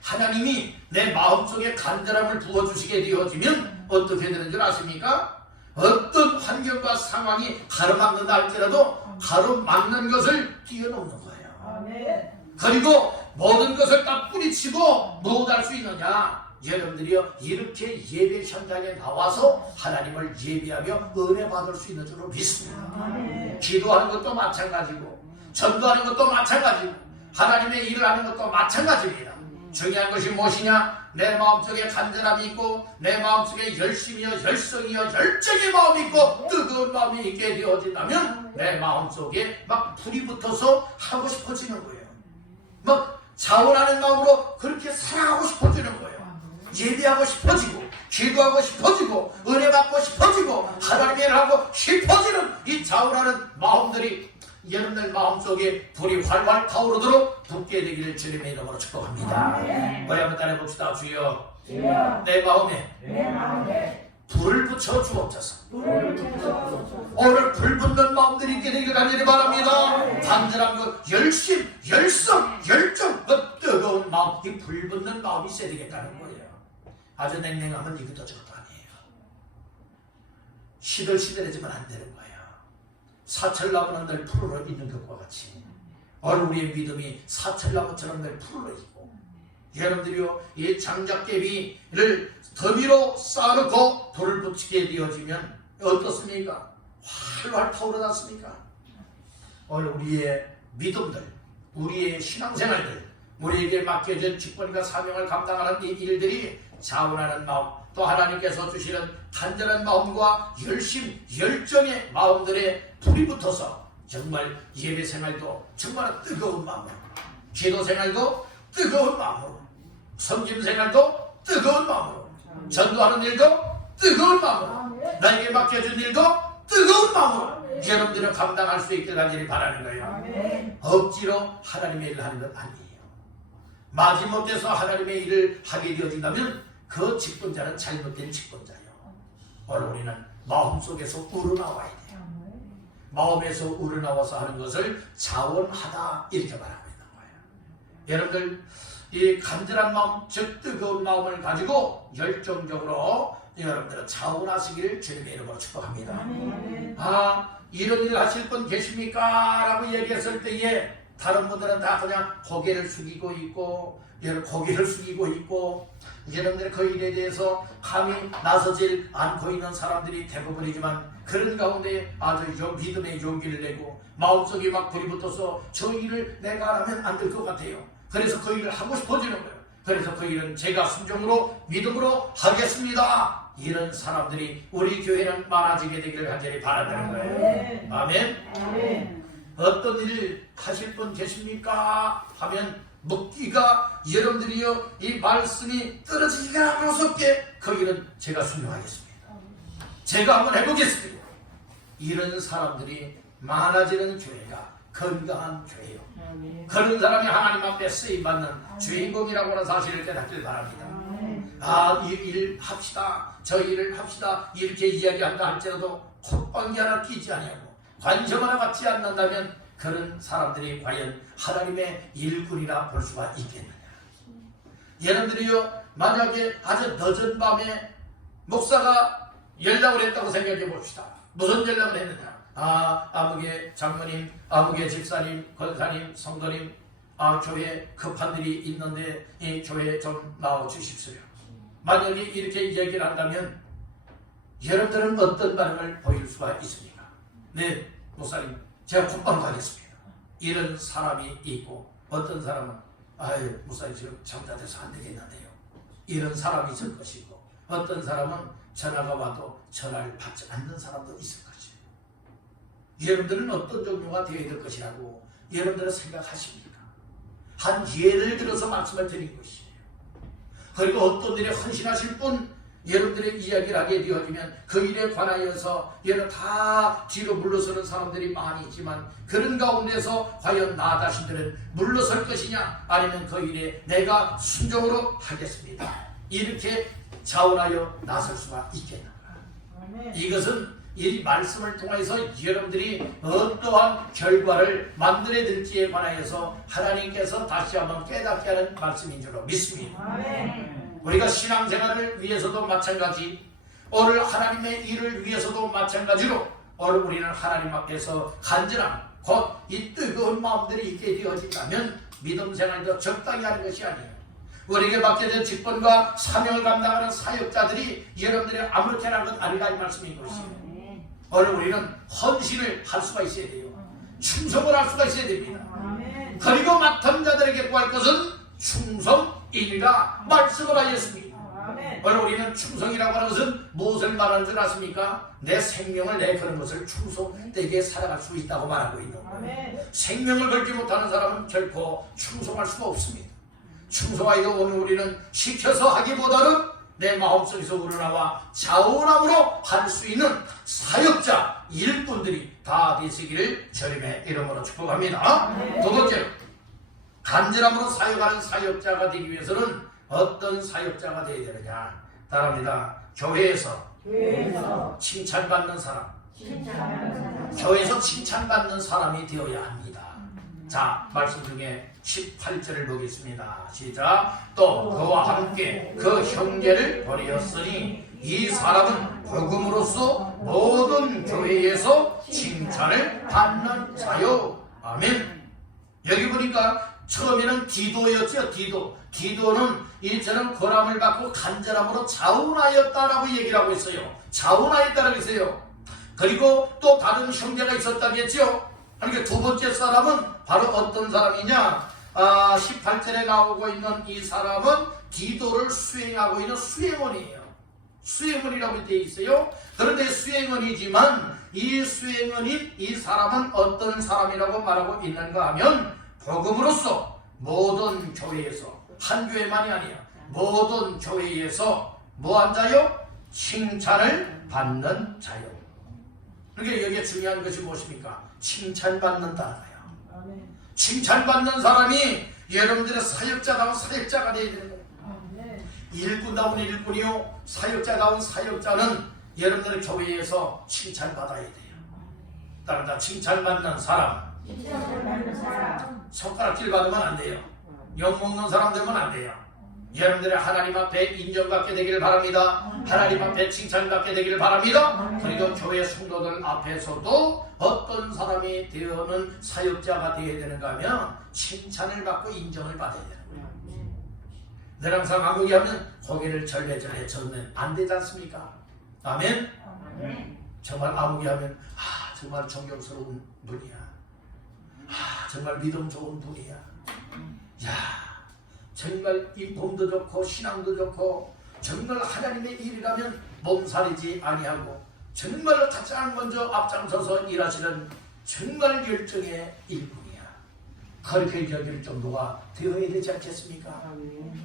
하나님이 내 마음속에 간절함을 부어주시게 되어지면 어떻게 되는 줄 아십니까? 어떤 환경과 상황이 가로막는다 할지라도 가로막는 것을 뛰어넘는 거예요. 그리고 모든 것을 다 뿌리치고 무엇할 수 있느냐? 여러분들이요, 이렇게 예배 현장에 나와서 하나님을 예배하며 은혜 받을 수 있는 줄로 믿습니다. 기도하는 것도 마찬가지고, 전도하는 것도 마찬가지고, 하나님의 일을 하는 것도 마찬가지입니다. 중요한 것이 무엇이냐? 내 마음속에 간절함이 있고, 내 마음속에 열심이요, 열성이요, 열정의 마음이 있고, 뜨거운 마음이 있게 되어진다면 내 마음속에 막 불이 붙어서 하고 싶어지는 거예요. 막 자원하는 마음으로 그렇게 살아가고 싶어지는 거예요. 예배하고 싶어지고, 기도하고 싶어지고, 은혜 받고 싶어지고, 하나님의 일을 하고 싶어지는 이 자원하는 마음들이 여러분들 마음속에 불이 활활 타오르도록 붙게 되기를 주님의 이름으로 축복합니다. 우리 한번 따라해봅시다. 주여, 내 마음에 불을 붙여 주옵소서. 오늘 불 붙는 마음들이 있게 되기를 간절히 바랍니다. 간절한 그 열심, 열성, 열정, 그 뜨거운 마음, 이 불 붙는 마음이 있어야 되겠다는 거예요. 아주 냉랭하면 이것도 저것도 아니에요. 시들시들해지면 안 되는 거예요. 사철나무는 늘 푸르러 있는 것과 같이 오늘 우리의 믿음이 사철나무처럼 늘 푸르러 있고, 여러분들이요, 이 장작개비를 더미로 쌓아놓고 불을 붙이게 되어지면 어떻습니까? 활활 타오르지 않습니까? 오늘 우리의 믿음들, 우리의 신앙생활들, 우리에게 맡겨진 직분과 사명을 감당하는 이 일들이 자원하는 마음, 또 하나님께서 주시는 간절한 마음과 열심, 열정의 마음들에 불이 붙어서 정말 예배생활도 정말 뜨거운 마음으로, 기도생활도 뜨거운 마음으로, 섬김생활도 뜨거운 마음으로, 전도하는 일도 뜨거운 마음으로, 나에게 맡겨진 일도 뜨거운 마음으로 여러분들은 감당할 수 있게 하기를 바라는 거예요. 억지로 하나님의 일을 하는 건 아니에요. 마지못해서 하나님의 일을 하게 되어진다면 그 직분자는 잘못된 직분자예요. 오늘 우리는 마음속에서 우러나와야 돼요. 마음에서 우러나와서 하는 것을 자원하다 이렇게 말하고 있는 거예요. 여러분들 이 간절한 마음, 즉 뜨거운 마음을 가지고 열정적으로 여러분들은 자원하시기를 주님의 이름으로 축복합니다. 이런 일 하실 분 계십니까? 라고 얘기했을 때에 다른 분들은 다 그냥 고개를 숙이고 있고, 고개를 숙이고 있고, 여러분들 그 일에 대해서 감히 나서질 않고 있는 사람들이 대부분이지만, 그런 가운데 아주 믿음의 용기를 내고 마음속에 막 불이 붙어서 저 일을 내가 하면 안 될 것 같아요. 그래서 그 일을 하고 싶어지는 거예요. 그래서 그 일은 제가 순종으로 믿음으로 하겠습니다. 이런 사람들이 우리 교회는 많아지게 되기를 간절히 바란다는 거예요. 아멘. 어떤 일 하실 분 계십니까? 하면 묻기가 여러분들이요 이 말씀이 떨어지기가 무섭게 그 일은 제가 순종하겠습니다. 제가 한번 해보겠습니다. 이런 사람들이 많아지는 교회가 건강한 교회요. 그런 사람이 하나님 앞에 쓰임받는 주인공이라고 하는 사실을 깨닫길 바랍니다. 이 일 합시다, 저 일을 합시다 이렇게 이야기한다 할지라도 콧방귀 하나 끼지 아니하고 관심 하나 갖지 않는다면 그런 사람들이 과연 하나님의 일꾼이라 볼 수가 있겠느냐. 여러분들이요 만약에 아주 늦은 밤에 목사가 연락을 했다고 생각해 봅시다. 무슨 연락을 했느냐. 아무개 장로님, 아무개 집사님, 권사님, 성도님, 교회에 급한 일이 있는데 이 교회에 좀 나와 주십시오. 만약에 이렇게 얘기를 한다면 여러분들은 어떤 반응을 보일 수가 있습니까? 네, 목사님 제가 곧바로 가겠습니다. 이런 사람이 있고 어떤 사람은 목사님 지금 잠자돼서 안 되겠는데요. 이런 사람이 있을 것이고 어떤 사람은 전화가 와도 전화를 받지 않는 사람도 있을 것이에요. 여러분들은 어떤 종류가 되어야 될 것이라고 여러분들은 생각하십니까? 한 예를 들어서 말씀을 드린 것이에요. 그리고 어떤 일에 헌신하실 분 여러분들의 이야기를 하게 되어지면 그 일에 관하여서 여러분 다 뒤로 물러서는 사람들이 많이 있지만 그런 가운데서 과연 나 자신들은 물러설 것이냐 아니면 그 일에 내가 순종으로 하겠습니다 이렇게 자원하여 나설 수가 있겠는가. 이것은 이 말씀을 통해서 여러분들이 어떠한 결과를 만들어낼지에 관하여서 하나님께서 다시 한번 깨닫게 하는 말씀인 줄로 믿습니다. 우리가 신앙생활을 위해서도 마찬가지, 오늘 하나님의 일을 위해서도 마찬가지로 오늘 우리는 하나님 앞에서 간절한 곧 이 뜨거운 마음들이 있게 되어진다면 믿음 생활도 적당히 하는 것이 아니에요. 우리에게 맡겨진 직분과 사명을 감당하는 사역자들이 여러분들이 아무렇게나 하는 것 아니라 이 말씀인 것이에요. 오늘 우리는 헌신을 할 수가 있어야 돼요. 충성을 할 수가 있어야 됩니다. 그리고 맡은 자들에게 구할 것은 충성이니라 말씀을 하셨습니다. 오늘 우리는 충성이라고 하는 것은 무엇을 말하는 줄 아십니까? 내 생명을 내 그런 것을 충성되게 살아갈 수 있다고 말하고 있는 거예요. 생명을 걸지 못하는 사람은 결코 충성할 수가 없습니다. 충성하기도 오늘 우리는 시켜서 하기보다는 내 마음속에서 우러나와 자원함으로 할 수 있는 사역자 일꾼들이 다 되시기를 주님의 이름으로 축복합니다. 두 번째로 간절함으로 사역하는 사역자가 되기 위해서는 어떤 사역자가 되어야 되느냐. 따라합니다. 교회에서 칭찬받는 사람, 교회에서 칭찬받는 사람이 되어야 합니다. 자, 말씀 중에 18절을 보겠습니다. 시작. 또 그와 함께 그 형제를 버리었으니 이 사람은 복음으로써 모든 교회에서 칭찬을 받는 자요. 아멘. 여기 보니까 처음에는 디도였죠. 디도는 이처럼 권함을 받고 간절함으로 자원하였다라고 얘기를 하고 있어요. 자원하였다라고 했어요. 그리고 또 다른 형제가 있었다겠죠. 그러니까 두 번째 사람은 바로 어떤 사람이냐. 18절에 나오고 있는 이 사람은 디도를 수행하고 있는 수행원이에요. 수행원이라고 되어 있어요. 그런데 수행원이지만 이 수행원인 이 사람은 어떤 사람이라고 말하고 있는가 하면 복음으로써 모든 교회에서, 한 교회만이 아니야, 모든 교회에서 뭐한 자요? 칭찬을 받는 자요. 그러니까 여기에 중요한 것이 무엇입니까? 칭찬받는다는 거예요. 칭찬받는 사람이 여러분들의 사역자다운 사역자가 되어야 되는 거예요. 일꾼다운 일꾼이요, 사역자다운 사역자는 여러분들의 교회에서 칭찬받아야 돼요. 따라다 칭찬받는 사람, 손가락질 받으면 안 돼요. 욕먹는 사람 되면 안 돼요. 여러분들의 하나님 앞에 인정받게 되기를 바랍니다. 하나님 앞에 칭찬받게 되기를 바랍니다. 그리고 교회 성도들 앞에서도 어떤 사람이 되어는 사역자가 되어야 되는가 하면 칭찬을 받고 인정을 받아야 되는 거예요. 늘 항상 아무리 하면 고개를 절레절레 젓으면 안 되지 않습니까? 아멘? 정말 아무리 하면 정말 존경스러운 분이야. 정말 믿음 좋은 분이야. 정말 인품도 좋고 신앙도 좋고 정말 하나님의 일이라면 몸살이지 아니하고 정말 가장 먼저 앞장서서 일하시는 정말 열정의 일꾼이야. 그렇게 여길 정도가 되어야 되지 않겠습니까?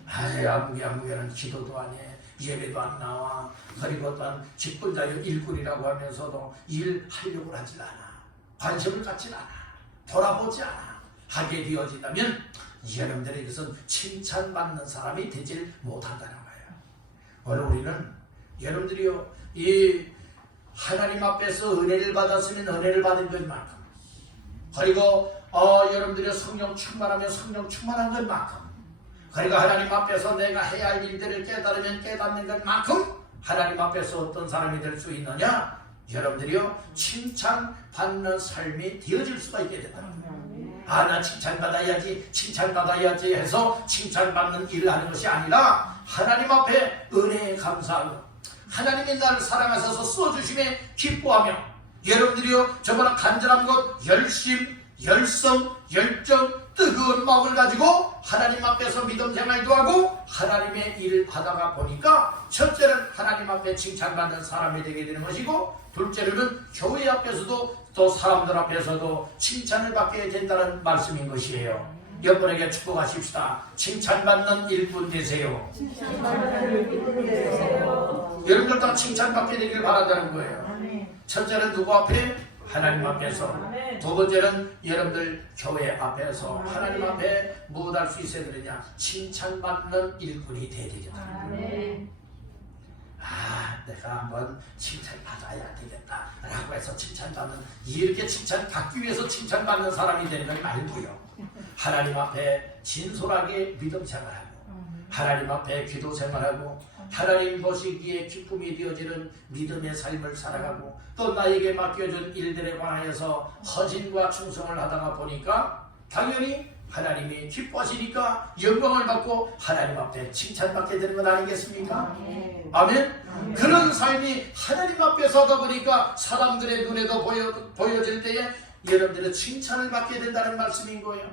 아이, 아무개는 기도도 안 해, 예배도 안 나와, 그리고 어떤 직분자의 일꾼이라고 하면서도 일하려고 하질 않아, 관심을 갖질 않아, 돌아보지 않아. 하게 되어진다면 여러분들의 이것은 칭찬받는 사람이 되질 못한다는 거예요. 오늘 우리는 여러분들이요, 이 하나님 앞에서 은혜를 받았으면 은혜를 받은 것만큼, 그리고 여러분들이 성령 충만하면 성령 충만한 것만큼, 그리고 하나님 앞에서 내가 해야 할 일들을 깨달으면 깨닫는 것만큼 하나님 앞에서 어떤 사람이 될 수 있느냐? 여러분들이요, 칭찬받는 삶이 되어질 수가 있게 된다. 나 칭찬받아야지, 칭찬받아야지 해서 칭찬받는 일을 하는 것이 아니라 하나님 앞에 은혜에 감사하고 하나님이 나를 사랑하셔서 써주심에 기뻐하며, 여러분들이요, 저보다 간절한 것, 열심, 열성, 열정, 뜨거운 마음을 가지고 하나님 앞에서 믿음 생활도 하고 하나님의 일을 하다가 보니까, 첫째는 하나님 앞에 칭찬받는 사람이 되게 되는 것이고, 둘째로는 교회 앞에서도 또 사람들 앞에서도 칭찬을 받게 된다는 말씀인 것이에요. 여러분에게 축복하십시다. 칭찬받는 일꾼 되세요. 여러분들 다 칭찬받게 되길 바란다는 거예요. 첫째는 누구 앞에? 하나님 앞에서. 두 번째는 여러분들 교회 앞에서. 하나님 앞에 무엇 할 수 있어야 되느냐? 칭찬받는 일꾼이 되어야 되겠다. 내가 한번 칭찬받아야 되겠다 라고 해서 칭찬받는, 이렇게 칭찬받기 위해서 칭찬받는 사람이 되는 건 말고요, 하나님 앞에 진솔하게 믿음 생활하고 하나님 앞에 기도 생활하고 하나님 보시기에 기쁨이 되어지는 믿음의 삶을 살아가고, 또 나에게 맡겨준 일들에 관하여서 헌신과 충성을 하다가 보니까 당연히 하나님이 기뻐하시니까 영광을 받고 하나님 앞에 칭찬받게 되는 것 아니겠습니까? 아멘. 그런 삶이 하나님 앞에서 하다 보니까 사람들의 눈에도 보여질 때에 여러분들은 칭찬을 받게 된다는 말씀인 거예요.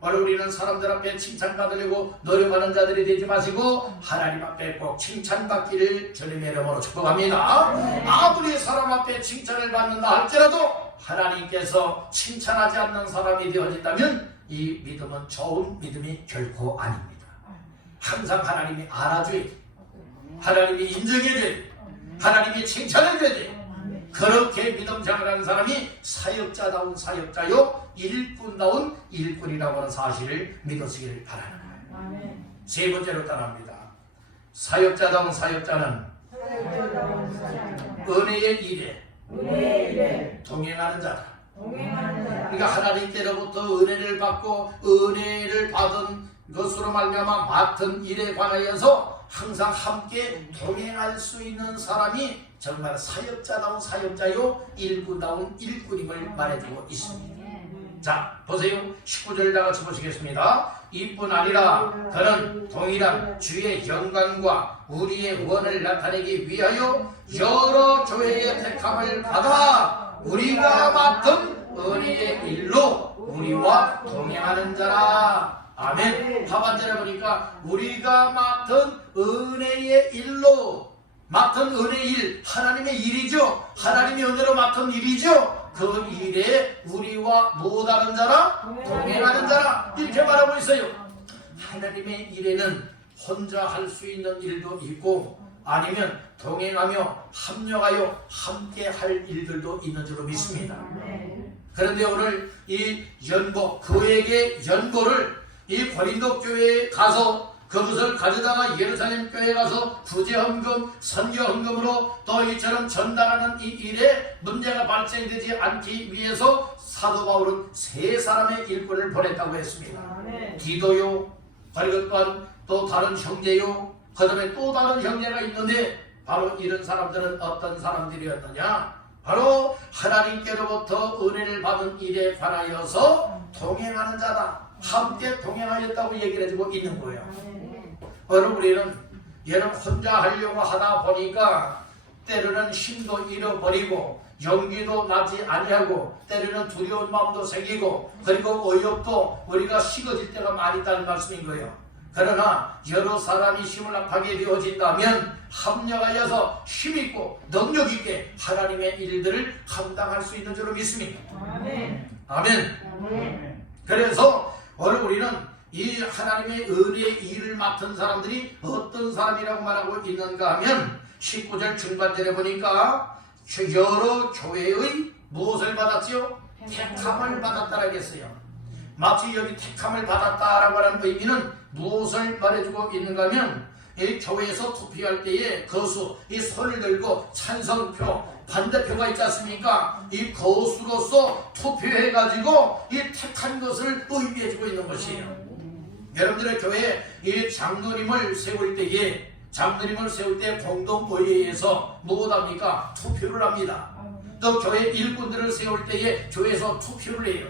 오늘 우리는 사람들 앞에 칭찬받으려고 노력하는 자들이 되지 마시고 하나님 앞에 꼭 칭찬받기를 주님의 이름으로 축복합니다. 아무리 사람 앞에 칭찬을 받는다 할지라도 하나님께서 칭찬하지 않는 사람이 되어진다면 이 믿음은 좋은 믿음이 결코 아닙니다. 항상 하나님이 알아줘야 돼, 하나님이 인정해줘야 돼, 하나님이 칭찬해줘야 돼. 그렇게 믿음 생활하는 사람이 사역자다운 사역자요, 일꾼다운 일꾼이라고 하는 사실을 믿으시기를 바라는 거예요. 세 번째로 따라합니다. 사역자다운 사역자는 은혜의 일에 동행하는 자다. 그러니까 하나님께로부터 은혜를 받고 은혜를 받은 것으로 말미암아 맡은 일에 관하여서 항상 함께 동행할 수 있는 사람이 정말 사역자다운 사역자요, 일꾼다운 일꾼임을 말해주고 있습니다. 자, 보세요. 19절 다 같이 보시겠습니다. 이뿐 아니라 그는 동일한 주의 영광과 우리의 원을 나타내기 위하여 여러 교회의 택함을 받아 우리가 맡은 은혜의 일로 우리와 동행하는 자라. 아멘. 하반절에 보니까 우리가 맡은 은혜의 일로, 맡은 은혜의 일, 하나님의 일이죠. 하나님이 은혜로 맡은 일이죠. 그 일에 우리와 무엇하는 자라? 동행하는 자라. 이렇게 말하고 있어요. 하나님의 일에는 혼자 할 수 있는 일도 있고 아니면 동행하며 합력하여 함께 할 일들도 있는 줄로 믿습니다. 그런데 오늘 이 연고, 그에게 연고를 이 고린도 교회에 가서 그것을 가져다가 예루살렘 교회에 가서 구제헌금, 선교헌금으로 또 이처럼 전달하는 이 일에 문제가 발생되지 않기 위해서 사도 바울은 세 사람의 일꾼을 보냈다고 했습니다. 디도요, 그리고 또한 또 다른 형제요, 그 다음에 또 다른 형제가 있는데 바로 이런 사람들은 어떤 사람들이었느냐? 바로 하나님께로부터 은혜를 받은 일에 관하여서 동행하는 자다. 함께 동행하였다고 얘기를 해주고 있는 거예요. 오늘 우리는 얘는 혼자 하려고 하다 보니까 때로는 힘도 잃어버리고 용기도 나지 아니하고 때로는 두려운 마음도 생기고 그리고 의욕도 우리가 식어질 때가 많이 있다는 말씀인 거예요. 그러나 여러 사람이 힘을 합하게 되어진다면 합력하여서 힘있고 능력있게 하나님의 일들을 감당할 수 있는 줄로 믿습니다. 아멘. 아멘. 그래서 오늘 우리는 이 하나님의 은혜의 일을 맡은 사람들이 어떤 사람이라고 말하고 있는가 하면 19절 중반절에 보니까 여러 교회의 무엇을 받았지요? 택함을 받았다라고 했어요. 마치 여기 택함을 받았다라고 하는 의미는 무엇을 말해주고 있는가 하면 이 교회에서 투표할 때에 거수, 이 손을 들고 찬성표, 반대표가 있지 않습니까? 이 거수로서 투표해가지고 이 택한 것을 의미해주고 있는 것이에요. 여러분들의 교회에 이 장로님을 세울 때 공동의회에서 무엇합니까? 투표를 합니다. 또 교회 일꾼들을 세울 때에 교회에서 투표를 해요.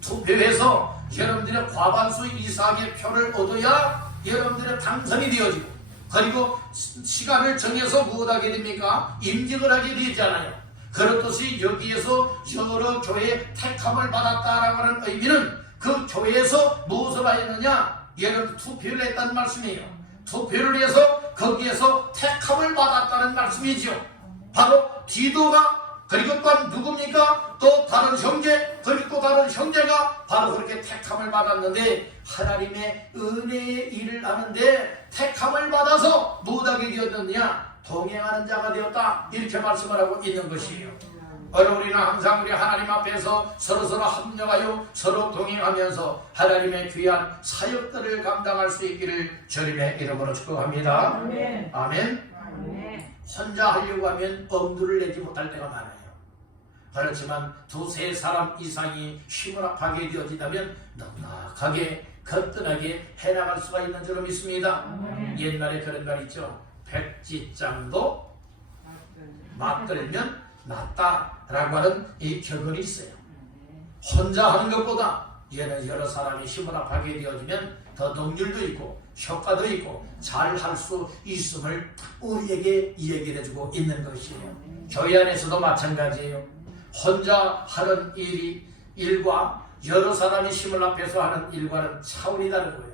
투표해서 여러분들의 과반수 이상의 표를 얻어야 여러분들의 당선이 되어지고, 그리고 시간을 정해서 무엇하게 됩니까? 임직을 하게 되잖아요. 그렇듯이 여기에서 여러 교회의 택함을 받았다라고 하는 의미는 그 교회에서 무엇을 하였느냐? 여러분 투표를 했다는 말씀이에요. 투표를 해서 거기에서 택함을 받았다는 말씀이죠. 바로 디도가, 그리고 또한 누굽니까? 또 다른 형제, 그리고 또 다른 형제가 바로 그렇게 택함을 받았는데, 하나님의 은혜의 일을 하는데 택함을 받아서 무엇하게 되었느냐? 동행하는 자가 되었다, 이렇게 말씀을 하고 있는 것이에요. 우리는 항상 우리 하나님 앞에서 서로서로 합력하여 서로 동행하면서 하나님의 귀한 사역들을 감당할 수 있기를 주님의 이름으로 축복합니다. 아멘. 아멘. 아멘. 혼자 하려고 하면 엄두를 내지 못할 때가 많아요. 그렇지만 두세 사람 이상이 힘을 합하게 되어지다면 넉넉하게 거뜬하게 해나갈 수가 있는 줄로 믿습니다. 옛날에 그런 말 있죠. 백지장도 맞들면 낫다라고 하는 이 격언이 있어요. 혼자 하는 것보다 얘는 여러 사람이 힘을 합하게 되어지면 더 능률도 있고 효과도 있고 잘 할 수 있음을 우리에게 얘기를 해주고 있는 것이에요. 교회 안에서도 마찬가지예요. 혼자 하는 일과 여러 사람이 힘을 합해서 하는 일과는 차원이 다르고요.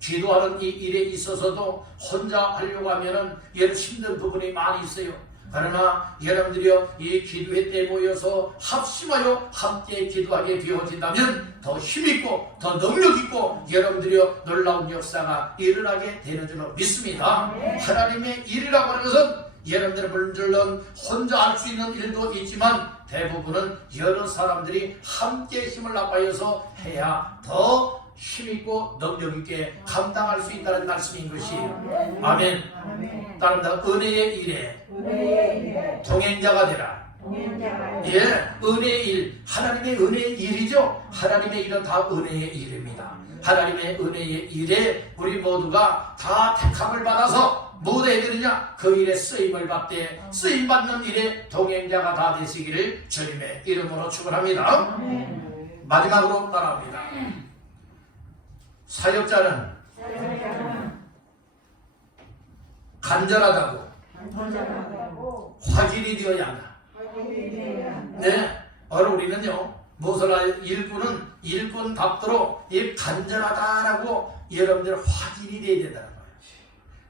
기도하는 이 일에 있어서도 혼자 하려고 하면은 얘는 힘든 부분이 많이 있어요. 그러나 여러분들이요, 이 기도회 때 모여서 합심하여 함께 기도하게 되어진다면 더 힘있고 더 능력있고 여러분들이요, 놀라운 역사가 일어나게 되는 줄로 믿습니다. 하나님의 일이라고 하는 것은 여러분들은 물론 혼자 할 수 있는 일도 있지만 대부분은 여러 사람들이 함께 힘을 합하여서 해야 더 힘있고 능력있게 감당할 수 있다는 말씀인 것이에요. 아멘. 따릅니다. 은혜의 일에 동행자가 되라. 예, 은혜의 일, 하나님의 은혜의 일이죠. 하나님의 일은 다 은혜의 일입니다. 하나님의 은혜의 일에 우리 모두가 다 택함을 받아서 뭐 해야 되느냐? 그 일에 쓰임을 받되 쓰임받는 일에 동행자가 다 되시기를 주님의 이름으로 축원합니다. 마지막으로 따라합니다. 사역자는 간절하다고 확인이 되어야 한다. 네, 오늘 우리는요, 무엇을 하여 일꾼답도록 이 간절하다라고 여러분들 확인이 되어야 된다는 거예요.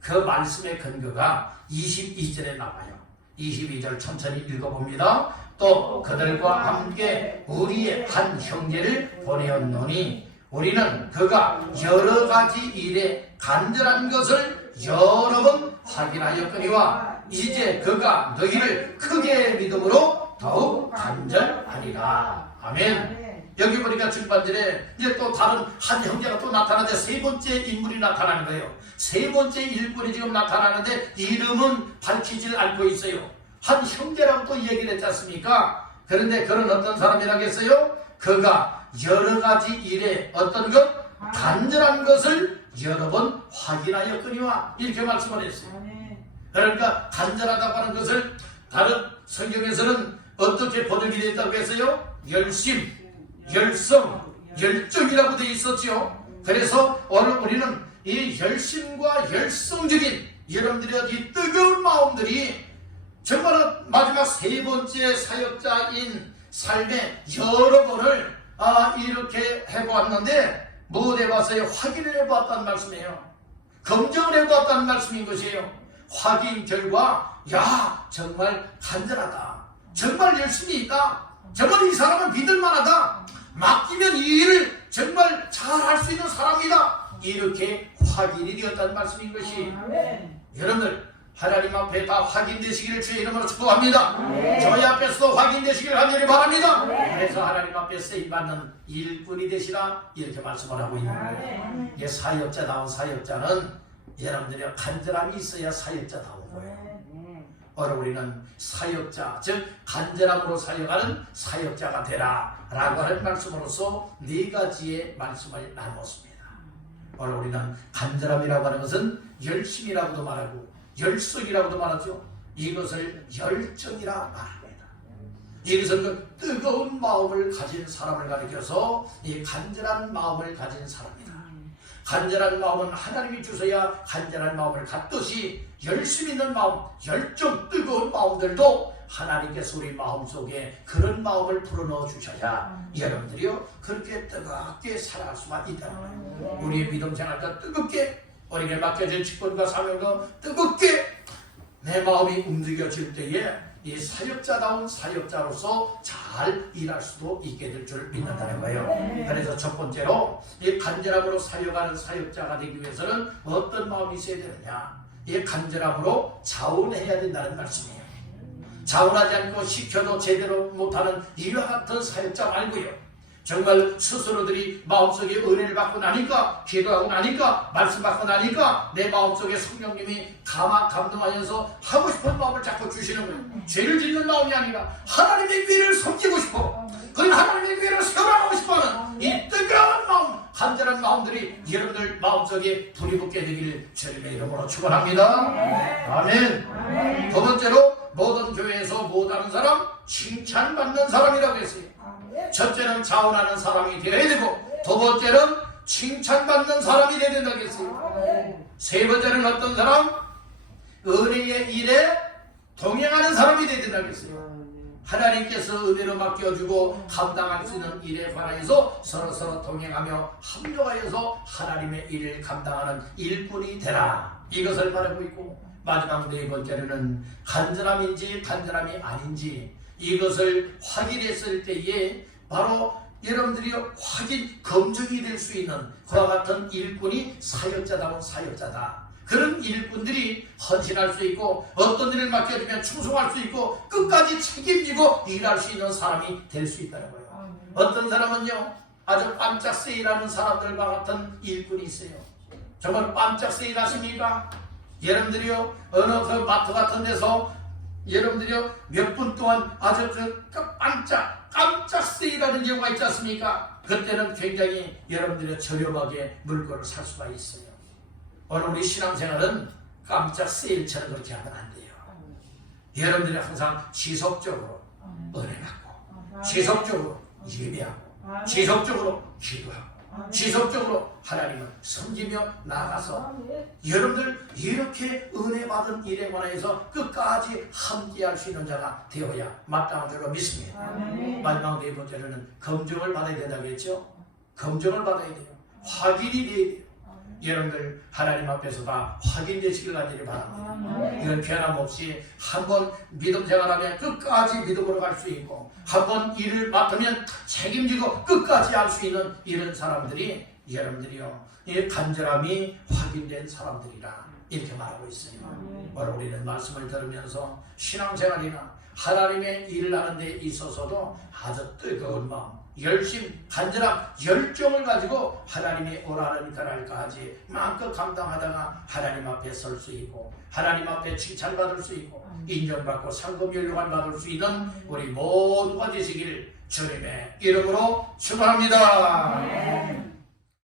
그 말씀의 근거가 22절에 나와요. 22절 천천히 읽어봅니다. 또 그들과 함께 우리의 한 형제를 보내었노니 우리는 그가 여러 가지 일에 간절한 것을 여러 번 확인하였거니와 이제 그가 너희를 크게 믿음으로 더욱 간절하리라. 아멘. 여기 보니까 중반절에 이제 또 다른 한 형제가 또 나타나는데 세 번째 인물이 나타나는 거예요. 세 번째 일꾼이 지금 나타나는데 이름은 밝히질 않고 있어요. 한 형제라고 또 얘기를 했지 않습니까? 그런데 그런 어떤 사람이라고 했어요? 그가 여러 가지 일에 어떤 것? 간절한 것을 여러 번 확인하였거니와 이렇게 말씀을 했어요. 그러니까 간절하다고 하는 것을 다른 성경에서는 어떻게 번역이 되어 있다고 했어요? 열심, 열성, 열정이라고 되어 있었죠. 그래서 오늘 우리는 이 열심과 열성적인 여러분들의 이 뜨거운 마음들이 정말 마지막 세 번째 사역자인 삶의 여러 번을 이렇게 해보았는데 무엇에 봐서 확인을 해보았다는 말씀이에요. 검증을 해보았다는 말씀인 것이에요. 확인 결과 야 정말 간절하다, 정말 열심히 있다, 정말 이 사람은 믿을만하다, 맡기면 이 일을 정말 잘 할 수 있는 사람이다, 이렇게 확인이 되었다는 말씀인 것이 여러분들 하나님 앞에 다 확인되시기를 주의 이름으로 축복합니다. 저희 앞에서도 확인되시기를 간절히 바랍니다. 그래서 하나님 앞에 쓰임받는 일꾼이 되시라 이렇게 말씀을 하고 있는 거예요. 이게 사역자다운 사역자는 여러분들이 간절함이 있어야 사역자다운 거예요. 오늘 우리는 사역자, 즉 간절함으로 사역하는 사역자가 되라 라고 하는 말씀으로서 네 가지의 말씀을 나누었습니다. 오늘 우리는 간절함이라고 하는 것은 열심이라고도 말하고 열성이라고도 말하죠. 이것을 열정이라 말합니다. 이것은 그 뜨거운 마음을 가진 사람을 가리켜서 이 간절한 마음을 가진 사람이다. 간절한 마음은 하나님이 주셔야 간절한 마음을 갖듯이 열심 있는 마음, 열정 뜨거운 마음들도 하나님께서 우리 마음속에 그런 마음을 불어넣어 주셔야 여러분들이요 그렇게 뜨겁게 살아갈 수가 있다는 거예요. 우리의 믿음 생활도 뜨겁게, 우리에게 맡겨진 직분과 사명도 뜨겁게 내 마음이 움직여질 때에 이 사역자다운 사역자로서 잘 일할 수도 있게 될 줄 믿는다는 거예요. 그래서 첫 번째로 이 간절함으로 사역하는 사역자가 되기 위해서는 어떤 마음이 있어야 되느냐, 이 간절함으로 자원해야 된다는 말씀이에요. 자원하지 않고 시켜도 제대로 못하는 이와 같은 사역자 말고요, 정말 스스로들이 마음속에 은혜를 받고 나니까, 기도하고 나니까, 말씀 받고 나니까 내 마음속에 성령님이 감동하면서 하고 싶은 마음을 자꾸 주시는 거예요. 죄를 짓는 마음이 아니라 하나님의 위를 섬기고 싶어, 그런 하나님의 위를 세워나가고 싶어하는 이 뜨거운 마음, 간절한 마음들이 여러분들 마음속에 불이 붙게 되기를 주님의 이름으로 축원합니다. 아멘. 두 번째로 모든 교회에서 못하는 사람, 칭찬받는 사람이라고 했어요. 첫째는 자원하는 사람이 되어야 되고, 두 번째는 칭찬받는 사람이 되어야 된다고 했어요. 세 번째는 어떤 사람? 은혜의 일에 동행하는 사람이 되어야 된다고 했어요. 하나님께서 은혜로 맡겨주고 감당할 수 있는 일에 관해서 서로서로 동행하며 합력하여서 하나님의 일을 감당하는 일꾼이 되라, 이것을 말하고 있고, 마지막 네 번째로는 간절함인지 간절함이 아닌지 이것을 확인했을 때에 바로 여러분들이 확인, 검증이 될 수 있는 그와 같은 일꾼이 사역자다운 사역자다. 그런 일꾼들이 헌신할 수 있고, 어떤 일을 맡겨주면 충성할 수 있고, 끝까지 책임지고 일할 수 있는 사람이 될 수 있다는 거예요. 어떤 사람은요 아주 깜짝 세일하는 사람들과 같은 일꾼이 있어요. 정말 깜짝 세일하십니까? 여러분들이요 어느 그 마트 같은 데서 여러분들이요 몇 분 동안 아주 깜짝 세일하는 경우가 있지 않습니까? 그때는 굉장히 여러분들이 저렴하게 물건을 살 수가 있어요. 오늘 우리 신앙생활은 깜짝 세일처럼 그렇게 하면 안 돼요. 여러분들이 항상 지속적으로 은혜 받고, 지속적으로 예배하고, 지속적으로 기도하고, 지속적으로 하나님을 섬기며 나가서 여러분들 이렇게 은혜 받은 일에 관해서 끝까지 함께할 수 있는 자가 되어야 마땅한 줄로 믿습니다. 마지막 네 번째로는 검증을 받아야 된다고 했죠. 검증을 받아야 돼요. 확인이 돼야 돼요. 여러분들 하나님 앞에서 다 확인되시길 간절히 바랍니다. 이건 변함없이 한번 믿음 생활하면 끝까지 믿음으로 갈 수 있고, 한번 일을 맡으면 책임지고 끝까지 할 수 있는 이런 사람들이 여러분들이요 이 간절함이 확인된 사람들이라 이렇게 말하고 있어요. 오늘 우리는 말씀을 들으면서 신앙생활이나 하나님의 일을 하는 데 있어서도 아주 뜨거운 마음, 열심, 간절함, 열정을 가지고 하나님이 오라는 그날까지 마음껏 감당하다가 하나님 앞에 설 수 있고, 하나님 앞에 칭찬받을 수 있고, 인정받고 상급 연료관 받을 수 있는 우리 모두가 되시기를 주님의 이름으로 축원합니다.